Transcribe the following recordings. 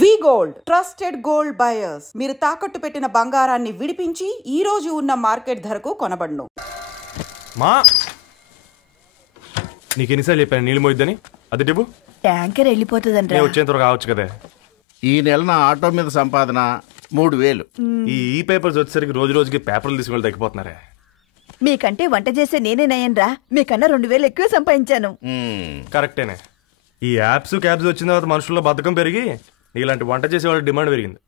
వి gold trusted gold buyers. మీరు తాకట్టు పెట్టిన బంగారాన్ని విడిపించి ఈ రోజు ఉన్న మార్కెట్ ధరకు కొనబడును. మా నీకెన్నిసార్లు చెప్పాను నీళ్ళు మోయిద్దని? అది డిబు ట్యాంకర్ వెళ్ళిపోతుందంట. వచ్చేంత కావచ్చు కదా. ఈ నెల నా ఆటో మీద సంపాదన 3000. ఈ పేపర్స్ వచ్చేసరికి రోజు రోజుకి పేపర్లు తీసుకుని తగ్గిపోతున్నారే. మీకంటే వంట చేసే నేనే నయ్యన్రా, మీకన్నా 2000 ఎక్కువ సంపాదించాను. కరెక్టేనే. ఈ యాప్స్ క్యాబ్స్ వచ్చిన తర్వాత మనుషుల్లో బద్ధకం పెరిగి ఇలాంటి వంట చేసే వాళ్ళ డిమాండ్ పెరిగింది.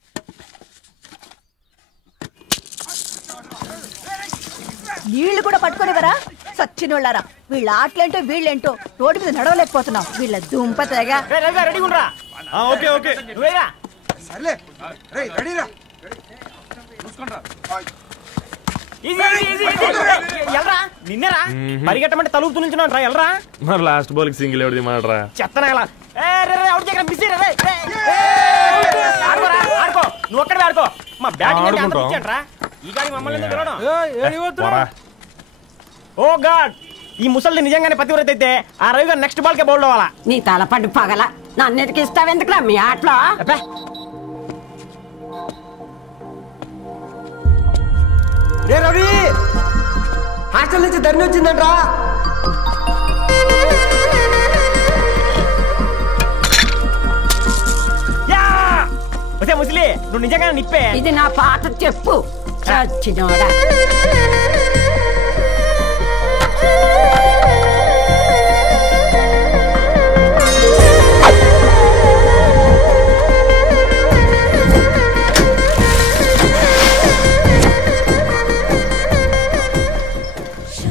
నీళ్లు కూడా పట్టుకునేవరా సచ్చినోళ్ళారా. వీళ్ళ ఆటలేంటో వీళ్ళేంటో రోడ్డు మీద నడవలేకపోతున్నాం. వీళ్ళ దుంప తెగ. నిన్నరా పరిగెట్టమంటే తలుపుతూ నుంచి ఎల్రా. మరి లాస్ట్ బాల్ కి సింగిల్ ఎవరిది మాడరా? చెత్తనా నువ్వు ఒక్కడే ఆడుకో. మా బ్యాటింగ్ ఈ గాడి మమ్మల్ని ఓ గాడ్, ఈ ముసలి నిజంగానే పతివ్రత అయితే ఆ రవి గారు నెక్స్ట్ బాల్ కే బౌల్డ్ అవ్వాలా. నీ తలపడి పగల నన్ను ఎదికిస్తావు ఎందుకురా మీ ఆటలో? రే రవి, హాస్టల్ నుంచి ధరణి వచ్చిందంట్రా. ముసలి నువ్వు నిజంగా నిప్పే. ఇది నా పాత చెప్పు చచ్చినోడా.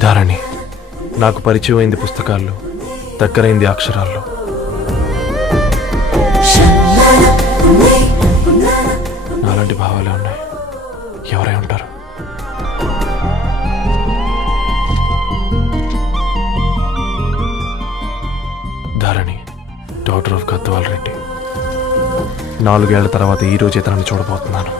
ధారణి, నాకు పరిచయం అయింది పుస్తకాల్లో, దగ్గరైంది అక్షరాల్లో. నాలాంటి భావాలే ఉన్నాయి. ఎవరై ఉంటారు? Dharani, doctor of Gadwal Reddy. 4 ఏళ్ల తర్వాత ఈ రోజు ఇతరాన్ని చూడబోతున్నాను.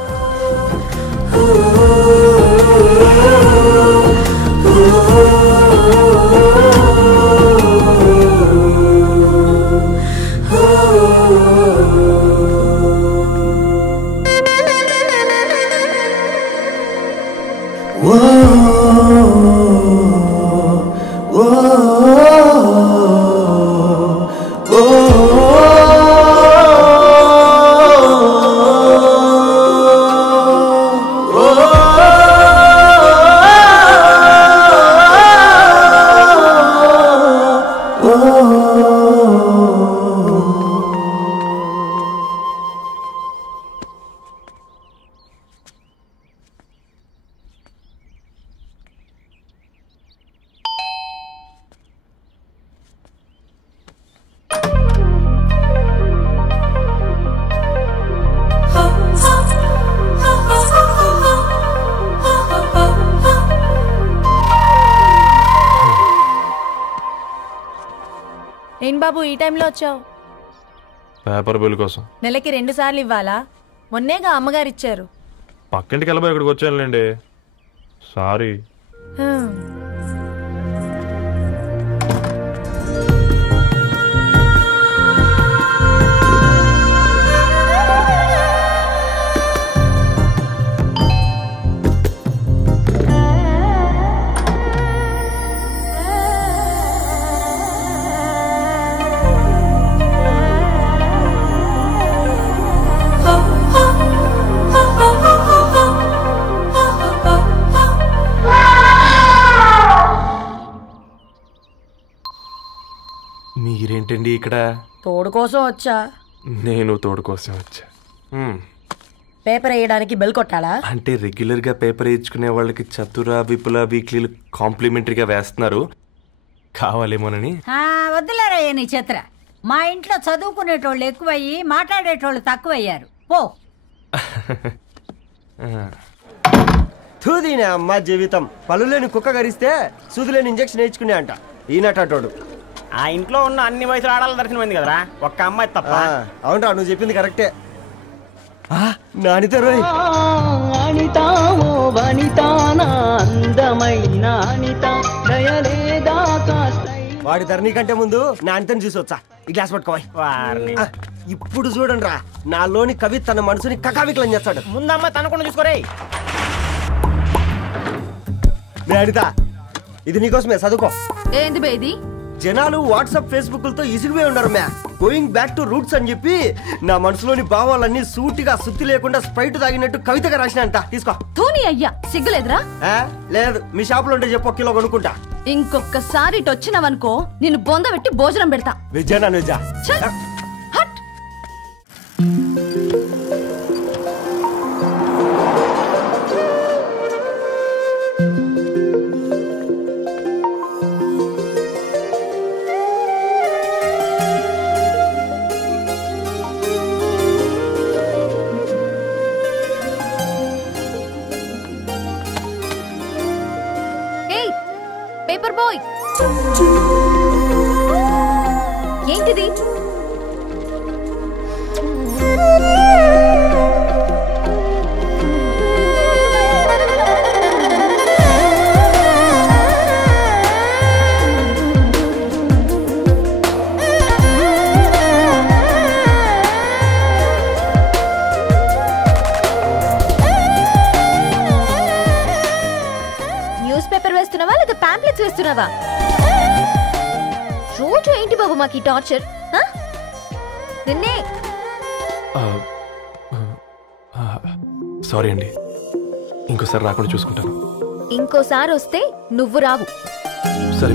ఏం బాబు ఈ టైంలో వచ్చావు? పేపర్ బిల్ కోసం. నెలకి 2 సార్లు ఇవ్వాలా? మొన్నేగా అమ్మగారు ఇచ్చారు. పక్కింటికి వెళ్ళబోయి ఇక్కడికి వచ్చానులేండి. సారీ. మీరేంటండి ఇక్కడ? తోడు కోసం వచ్చా. నేను తోడు కోసం వచ్చా. పేపర్ వేయడానికి బెల్ కొట్టాలా? అంటే రెగ్యులర్ గా పేపర్ వేయించుకునే వాళ్ళకి చతుర విపుల వీక్లీలు కాంప్లిమెంటరీగా వేస్తున్నారు, కావాలేమోనని. వద్దులేరయ్య నీ చిత్ర. మా ఇంట్లో చదువుకునేటోళ్ళు ఎక్కువయ్యి మాట్లాడేటోళ్ళు తక్కువయ్యారు. పో. తూదీనే అమ్మ జీవితం. పళ్ళులేని కుక్క గరిస్తే సూదులేని ఇంజక్షన్ వేయించుకునే అంట ఈనటోడు. ఆ ఇంట్లో ఉన్న అన్ని వయసులో ఆడాలి దర్శనమైంది కదరా, ఒక్క అమ్మాయి తప్ప. అవునరా, నువ్వు చెప్పింది కరెక్టే. నానిత రోయ్ అనితామో వనితానా అందమైన అనిత దయలేదా కాస్త వాడి ధరణి కంటే ముందు నా అంతని చూసొచ్చా. ఈ గ్లాస్ పట్టుకోవాలి. ఇప్పుడు చూడండి రా, నాలోని కవి తన మనసుని కకావికలం చేస్తాడు. ముందమ్మ తనకుండా చూసుకోరే. అనిత, ఇది నీకోసమే, చదువుకో. ఏంది బే ఇది? జనాలు వాట్సాప్ ఫేస్బుక్లతో ఇసిగిపోయి ఉండరు మ్యా. గోయింగ్ బ్యాక్ టు రూట్స్ అని చెప్పి నా మనసులోని భావాలన్నీ సూటిగా సుత్తి లేకుండా స్ప్రైట్ తాగినట్టు కవితగా రాసిన అంట. తీసుకో. ధోని అయ్యా సిగ్గులేదురా? లేదు, మీ షాప్ లో ఉంటే చెప్పు, కిలో కొనుక్కుంటా. ఇంకొకసారి ఇటు వచ్చినావనుకో నిన్ను బొంద పెట్టి భోజనం పెడతా. విజయనా నిజా? పేపర్ బాయ్, ఏంటిది? న్యూస్ పేపర్ వేస్తున్నావా లేదా పాంప్లెట్స్ వేస్తున్నావా? రోజు ఏంటి బాబు మాకు ఈ టార్చర్? నిన్నే సారీ అండి, ఇంకోసారి రాకుండా చూసుకుంటాను. ఇంకోసారి వస్తే నువ్వు రావు. సరే.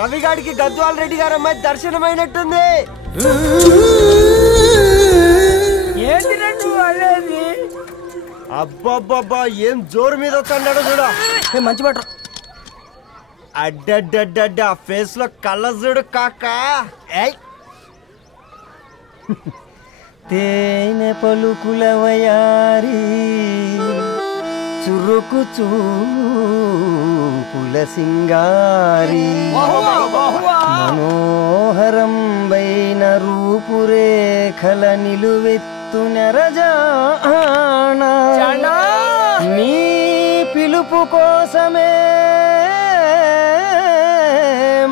రవిగాడికి గద్వాల్ రెడ్డి గారు అమ్మాయి దర్శనమైనట్టుంది. అబ్బాబ్బా, ఏం జోరు మీద వస్తాడు చూడ. మంచి మాట. అడ్డడ్డడ్డ ఫేస్ లో కళ్ళ చూడు కాకా. తేనె పలుకుల వయారి చురుకు చూపుల సింగారి మనోహరం బైన రూపురేఖల నిలువెత్తు నెరజానా నీ పిలుపు కోసమే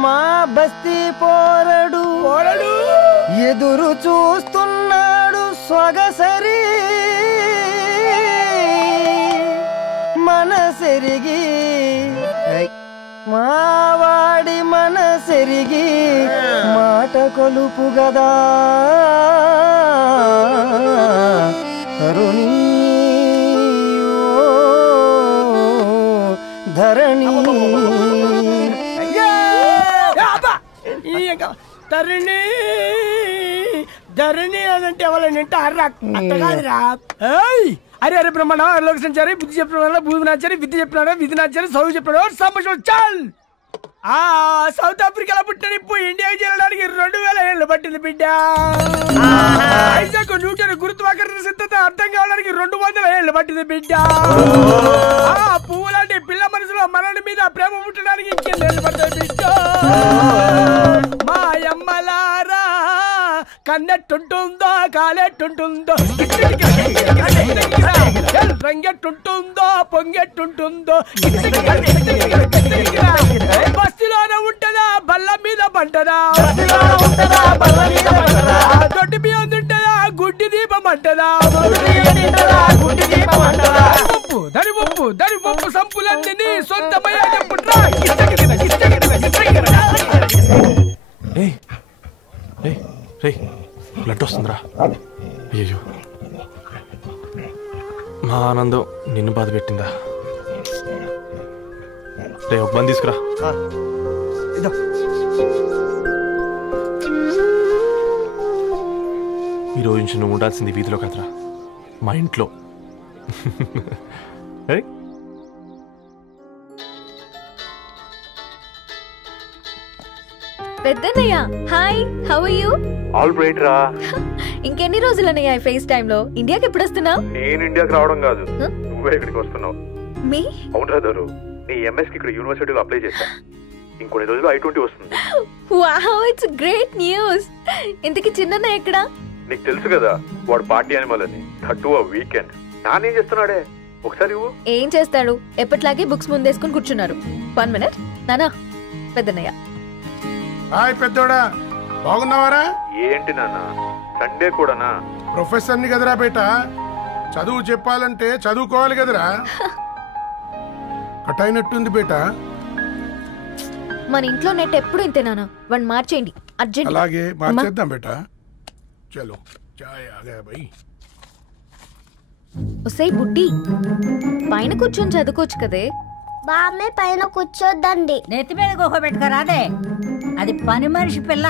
మా బస్తీ పోరడు ఎదురు చూస్తున్నాడు స్వగసరి మనసెరిగి మావాడి మనసెరిగి మాట కొలుపు గదా తరుణి ధరణి తరుణి ధరణి అదంటే ఎవరైనా అట్ట కాదురా. అరే అరే బ్రహ్మణ లోక సంచారి బుద్ధి చెప్పిన భూమి నాచారి విద్య చెప్పినాడు విధి నాచారి చదువు చెప్పినాడు సంభాషణ చాల్. సౌత్ ఆఫ్రికాలో పుట్టిన ఇప్పుడు ఇండియాకి చేరడానికి 2000 ఏళ్ళు పట్టింది బిడ్డ. ఐజాక్ న్యూటన్ గురుత్వాకర్షణ సిద్ధత అర్థం కావడానికి 200 ఏళ్ళు పట్టింది బిడ్డ. పువ్వు లాంటి పిల్ల మనసులో మనని మీద ప్రేమ పుట్టడానికి ఇంకేళ్ళు పడతాయి బిడ్డ. మా అమ్మలారా కన్నెట్టుంటుందో కాలెట్టుంటుందో రంగెట్టుంటుందో పొంగెట్టుంటుందో బస్తిలోనే ఉంటదా బల్ల మీద పంటదా దొడ్డి బియ్యం తింటదా గుడ్డి దీపం అంటదా దరి పప్పు సంపులన్నీ సొంతమయ్యా చెప్పుట్రా. బ్లడ్ వస్తుందిరా. అయ్యో, మా ఆనందం నిన్ను బాధ పెట్టిందా? రే ఒక బంద్ తీసుకురా. ఈరోజు నుంచి నువ్వు ఉండాల్సింది వీధిలో కదరా, మా ఇంట్లో. పెద్దన్నయ్య hi, how are you? All right రా. ఇంకెన్ని రోజులన్నయ్య ఫేస్ టైం లో? ఇండియాకి ఎప్పుడు వస్తున్నావు? నేను ఇండియాకి రావడం కాదు, నువ్వే ఇక్కడికి వస్తున్నావు. మీ అవునరా దరు, నీ ఎంఎస్ కి ఇక్కడ యూనివర్సిటీలో అప్లై చేశా. ఇంకొన్ని రోజులు I-20 వస్తుంది. Wow, it's great news. ఇంతకీ చిన్నన్నయ్య ఎక్కడా? నీకు తెలుసు కదా వాడు పార్టీ అనిమల్ అని, థర్టూ వీకెండ్. నానేం చేస్తున్నాడే ఒకసారి ఇవ్వు. ఏం చేస్తాడు, ఎప్పట్లాగే బుక్స్ ముందేసుకుని కూర్చున్నారు. 1 minute. నానా, పెద్దన్నయ్య. హాయ్ పెద్దోడా, బాగున్నావారా? ఏంటి నాన్న సండే కూడానా? ప్రొఫెసర్ని కదరా బేట, చదువు చెప్పాలంటే చదువుకోవాలి కదరా. కట్ అయినట్టుంది బేట. మన ఇంట్లో నెట్ ఎప్పుడు ఇంతే నాన్న, వన్ మార్చేయండి అర్జెంట్. అలాగే మార్చేద్దాం బేట. చలో చాయ్ ఆగా భయ్. ఒసేయ్ బుడ్డి, పైన కూర్చొని చదువుకోవచ్చు కదే. బామ్మే పైన కూర్చోద్దండి. నెత్తి మీద గుహ పెట్టుకోరాదే, అది పని మనిషి పిల్ల.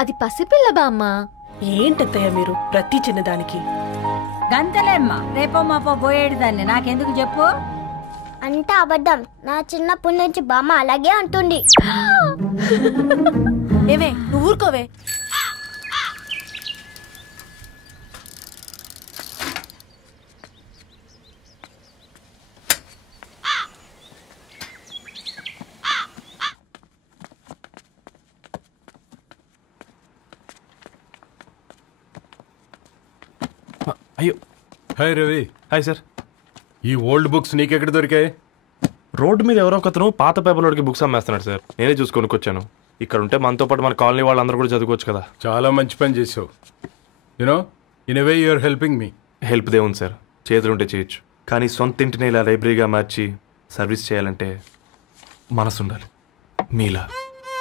అది పసిపిల్ల బామ్మ. ఏంటత్తయ్య మీరు ప్రతి చిన్నదానికి? గంతలేమ్మా, రేపో మాపో పోయేడు దాన్ని, నాకెందుకు చెప్పు? అంటే అబద్ధం. నా చిన్నప్పటి నుంచి బామ్మ అలాగే అంటుంది. ఏవే నువ్వు ఊరుకోవే. అయ్యో. హాయ్ రవి. Hi sir. ఈ ఓల్డ్ బుక్స్ నీకెక్కడ దొరికాయి? రోడ్డు మీద ఎవరో ఒకతను పాత పేపర్లోకి బుక్స్ అమ్మేస్తున్నాడు సార్, నేనే చూసుకొని వచ్చాను. ఇక్కడ ఉంటే మనతో పాటు మన కాలనీ వాళ్ళందరూ కూడా చదువుకోవచ్చు కదా. చాలా మంచి పని చేసావు. You know in a way you are helping me. Help దేవుంది సార్, చేతులుంటే చేయొచ్చు. కానీ సొంత ఇంటిని ఇలా లైబ్రరీగా మార్చి సర్వీస్ చేయాలంటే మనసు ఉండాలి. మీలా.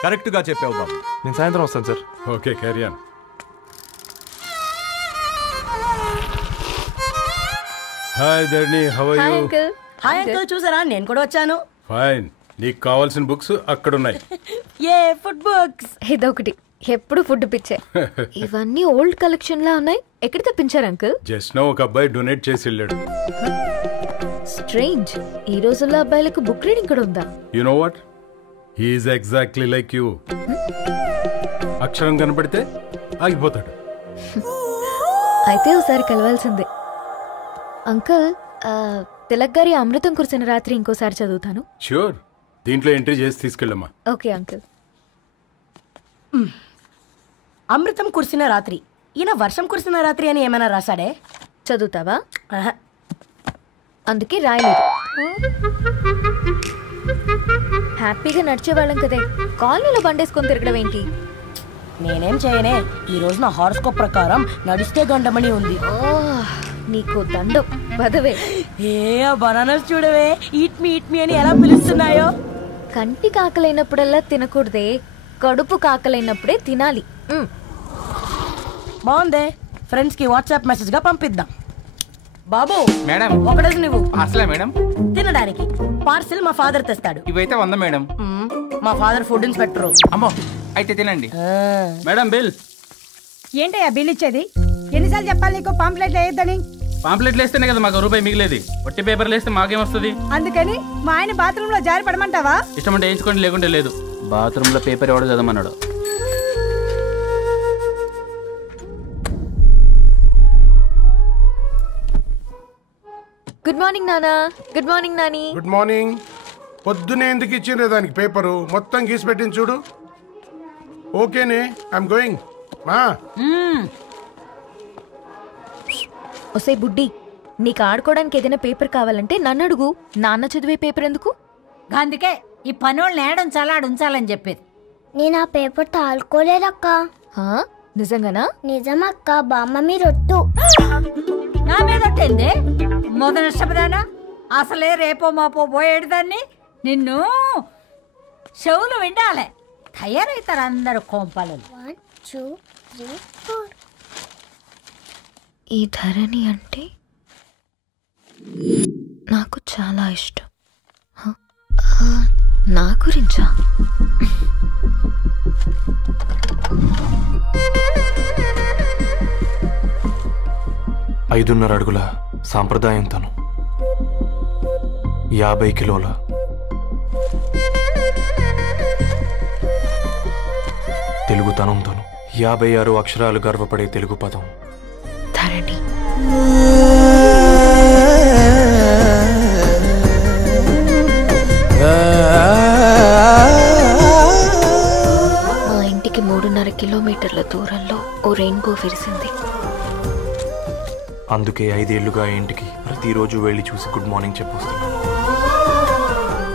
కరెక్ట్గా చెప్పావు బాబు. నేను సాయంత్రం వస్తాను sir. Okay, carry on. Hi Dharni, how are you? Hi uncle, చూసారా నేను కూడా వచ్చాను. ఫైన్. నీకు కావాల్సిన బుక్స్ అక్కడ ఉన్నాయి. ఏ ఫుడ్ బుక్స్? ఇదొకటి, ఎప్పుడు ఫుడ్ పిచ్చే. ఇవన్నీ ఓల్డ్ కలెక్షన్ లా ఉన్నాయి. ఎక్కడ తెప్పించారు అంకుల్? జస్ట్ నో ఒక అబ్బాయి డొనేట్ చేసి వెళ్ళాడు. స్ట్రేంజ్, ఈ రోజుల్లో అబ్బాయిలకు బుక్ రీడింగ్ కూడా ఉందా? You know what, he is exactly like you. అక్షరం కనపడితే ఆగిపోతాడు. అయితే ఒకసారి కలవాల్సిందే. అంకుల్, తిలక్ గారి అమృతం కురిసిన రాత్రి ఇంకోసారి చదువుతాను. ష్యూర్, దీంట్లో ఎంట్రీ చేసి తీసుకెళ్ళమ్మా. Okay uncle. అమృతం కురిసిన రాత్రి, ఈయన వర్షం కురిసిన రాత్రి అని ఏమైనా రాశాడే? చదువుతావా? అందుకే రాయలేదు. హ్యాపీగా నడిచేవాళ్ళం కదే, కాలనీలో బండేసుకొని తిరగడం ఏంటి? నేనేం చేయనే, ఈ రోజు నా హారోస్కోప్ ప్రకారం నడిస్తే గండమణి ఉంది. నీకు దండం పదవే. ఏ బనానాస్ చూడవే, ఈట్ మీ అని ఎలా పిలుస్తున్నాయో. కంటి కాకలైనప్పుడల్లా తినకూడదే, కడుపు కాకలైనప్పుడే తినాలి. బాగుందే, ఫ్రెండ్స్ కి వాట్సాప్ మెసేజ్ గా పంపిద్దాం. బాబు మేడం, ఒకటేసి నువ్వు పార్సలా మేడం? తినడానికి పార్సిల్ మా ఫాదర్ తెస్తాడు. ఇవైతే 100 మేడం. మా ఫాదర్ ఫుడ్ ఇన్స్పెక్టర్. అమ్మో, అయితే తినండి మేడం. బిల్ ఏంటయ్యా బిల్ ఇచ్చేది? ఎన్నిసార్లు చెప్పాలి నీకు పాంప్లెట్ వేయొద్దని? పాంప్లెట్లు వేస్తేనే కదా మాకు రూపాయి మిగిలేది. ఒట్టి పేపర్లు వేస్తే మాకేమొస్తుంది? అందుకని మా ఆయన బాత్రూమ్ లో జారి పడమంటావా? ఇష్టం అంటే వేయించుకోండి, లేకుంటే లేదు. బాత్రూమ్ లో పేపర్ ఎవడో చదవమన్నాడు. గుడ్ మార్నింగ్ నానా. Good morning Nani. Good morning. పొద్దునే ఎందుకు ఇచ్చిండ్రే దానికి పేపరు? మొత్తం గీసి పెట్టింది చూడు. ఓకేనే, ఐఎమ్ గోయింగ్. మా ఒసే బుడ్డి, నీకు ఆడుకోవడానికి ఏదైనా పేపర్ కావాలంటే నన్ను అడుగు. నాన్న చదివే పేపర్ ఎందుకు? అందుకే ఈ పనోళ్ళని ఏడుంచాలా ఉంచాలని చెప్పేది. నేను ఆ పేపర్ తాలుకోలేదక్క. నిజంగానా? నిజమక్క, బామ్మ మీరొట్టు. నా మీద ఒట్టేంది మొదటి నష్టపదానా? అసలే రేపో మాపో పోయేడు దాన్ని. నిన్ను చెవులు వినాలే, తయారవుతారు అందరు కోంపాలు. 1 2 3 4. ఈ ధరణి అంటే నాకు చాలా ఇష్టం. నా గురించా? ఐదున్నర అడుగుల సాంప్రదాయం తను, 50 కిలోల తెలుగుతనంతోను 56 అక్షరాలు గర్వపడే తెలుగు పదం ధరణి. మా ఇంటికి 3.5 కిలోమీటర్ల దూరంలో ఓ రెయిన్బో విరిసింది. అందుకే 5 ఏళ్లుగా ఇంటికి ప్రతిరోజు వెళ్ళి చూసి గుడ్ మార్నింగ్ చెప్పొస్తున్నాను.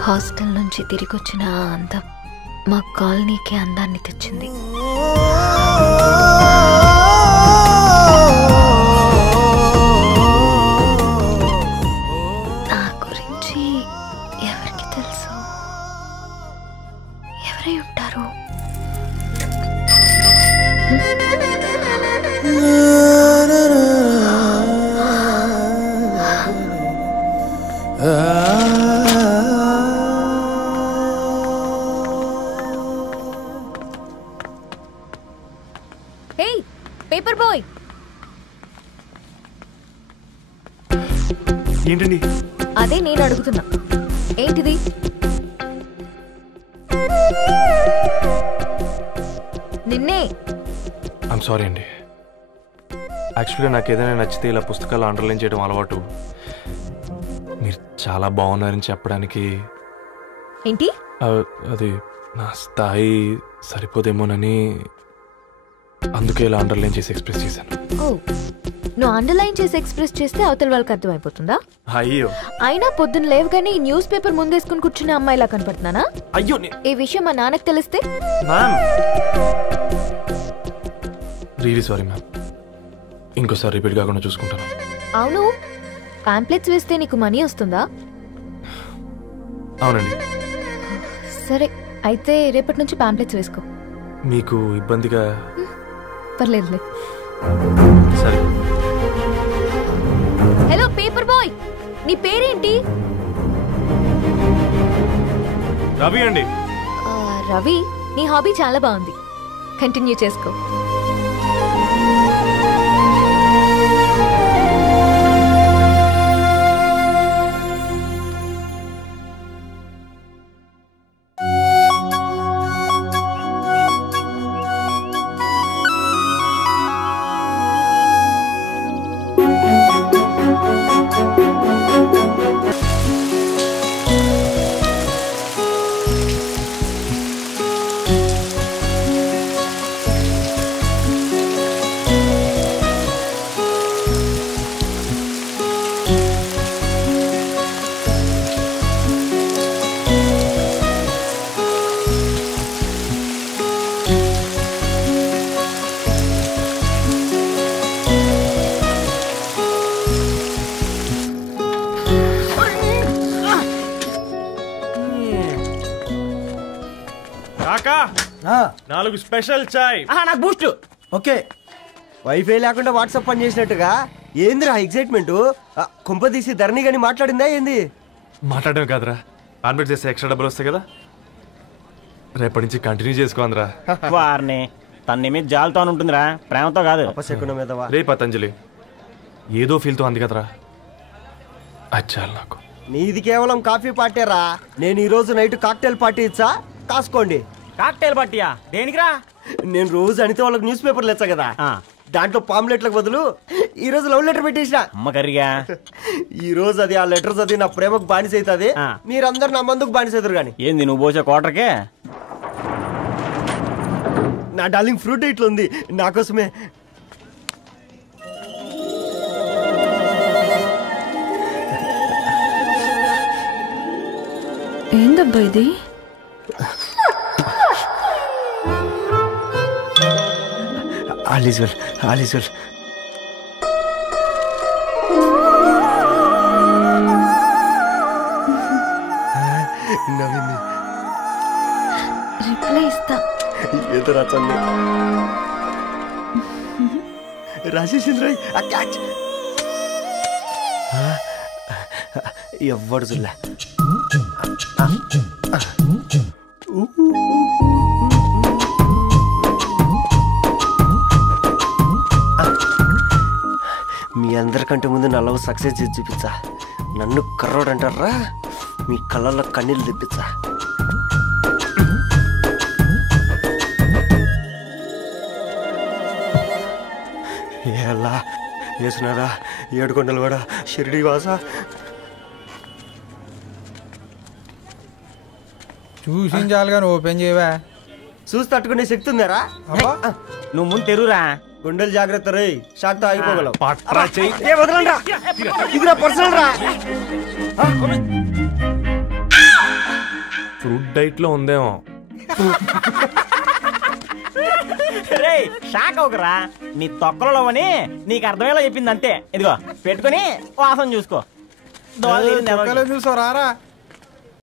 హాస్టల్ నుంచి తిరిగొచ్చిన ఆ అందం మా కాలనీకి అందాన్ని తెచ్చింది. నా గురించి ఎవరికి తెలుసు? ఎవరై ఉంటారు? హే పేపర్ బాయ్, ఏంటండి? అదే నేను అడుగుతున్నా, ఏంటిది? నిన్నే. ఐమ్ సారీ అండి. యాక్చువల్గా నాకు ఏదైనా నచ్చితే ఇలా పుస్తకాలు అండర్లైన్ చేయడం అలవాటు. మీరు చాలా బాగున్నారని చెప్పడానికి ఏంటి? అది నా స్థాయి సరిపోదేమోనని అందుకే ఇలా అండర్లైన్ చేసి ఎక్స్ప్రెస్ చేశాను. ఓ, నువ్వు అండర్లైన్ చేసి ఎక్స్ప్రెస్ చేస్తే అవతల వాళ్ళకి అర్థమైపోతుందా? అయ్యో, అయినా పొద్దున్న లేవగానే ఈ న్యూస్ పేపర్ ముందేసుకుని కూర్చునే అమ్మాయిలా కనపడుతున్నానా? అయ్యో, ఈ విషయం మా నాన్నకు తెలిస్తే? Ma'am really sorry ma'am. ఇంకోసారి రిపీట్ కాకుండా చూసుకుంటాను. అవును, పాంప్లెట్స్ వేస్తే నీకు మనీ వస్తుందా? అవునండి. సరే, అయితే రేపటి నుంచి పాంప్లెట్స్ వేసుకో. మీకు ఇబ్బందిగా? పర్లేదులే. సరే. హలో పేపర్ బాయ్, నీ పేరేంటి? రవి అండి. రవి, నీ హాబీ చాలా బాగుంది, కంటిన్యూ చేసుకో. కాకా, 4 స్పెషల్ చాయ్. నాకు బూస్ట్. ఓకే, వైఫై లేకుండా వాట్సాప్ పని చేసినట్టుగా ఏందిరా ఎక్సైట్మెంట్? కుంప తీసి ధరణి గాని మాట్లాడిందా ఏంది? మాట్లాడడం కాదురా, కాన్వర్ట్ చేస్తే ఎక్స్ట్రా డబ్బులు వస్తాయి కదా, రేపటి నుంచి కంటిన్యూ చేసుకోందిరా. వారిని తన మీద జాలతో ఉంటుందిరా, ప్రేమతో కాదు. రే పతంజలి, ఏదో ఫీల్తో అంది కదరా, అది చాలు నాకు. నీది కేవలం కాఫీ పార్టీరా. నేను ఈ రోజు నైట్ కాక్టైల్ పార్టీ ఇచ్చా, కాసుకోండి. కాక్టైల్ పార్టీయా? దేనికిరా? నేను రోజు అనితే వాళ్ళకి న్యూస్ పేపర్లు ఇచ్చా కదా, దాంట్లో పాంప్లెట్లకు బదులు ఈ రోజు లవ్ లెటర్ పెట్టేసిన. అమ్మ కర్రీగా ఈ రోజు అది ఆ లెటర్ చదివి నా ప్రేమకు బానిస అవుతుంది, మీరందరు నా మందుకు బానిస అవుతారు. కానీ ఏంది నువ్వు పోసే క్వార్టర్కే? నా డార్లింగ్ ఫ్రూట్ ఇట్లా ఉంది నా కోసమే. ఏందబ్బా ఇది? All is well, all is well. నవ్వింది. రిప్లై ఇస్తా. ఏదో రాచండి రాజేసింద్ర క్యాచ్. ఎవ్వడు చూడలే. మీ అందరికంటే ముందు నా లవ్ సక్సెస్ చేసి చూపించా. నన్ను కర్రోడు అంటారా, మీ కళ్ళల్లో కన్నీళ్ళు తెప్పించా. వేసినారా ఏడుకొండలు కూడా షిరిడి వాస. చూసించాలి కానీ ఓపెన్ చేయవా? చూసి తట్టుకునే శక్తి ఉందారా? నువ్వు ముందు తెరురా. గుండెలు జాగ్రత్త రే, షాక్ తో ఆగిపోగలవు. ఫ్రూట్ డైట్ లో ఉందేమో. రే షాక్ అవుకరా, నీ తొక్కలలో అని నీకు అర్థమయ్యేలా చెప్పింది అంతే. ఇదిగో పెట్టుకుని వాసన చూసుకో. చూసావు రారా?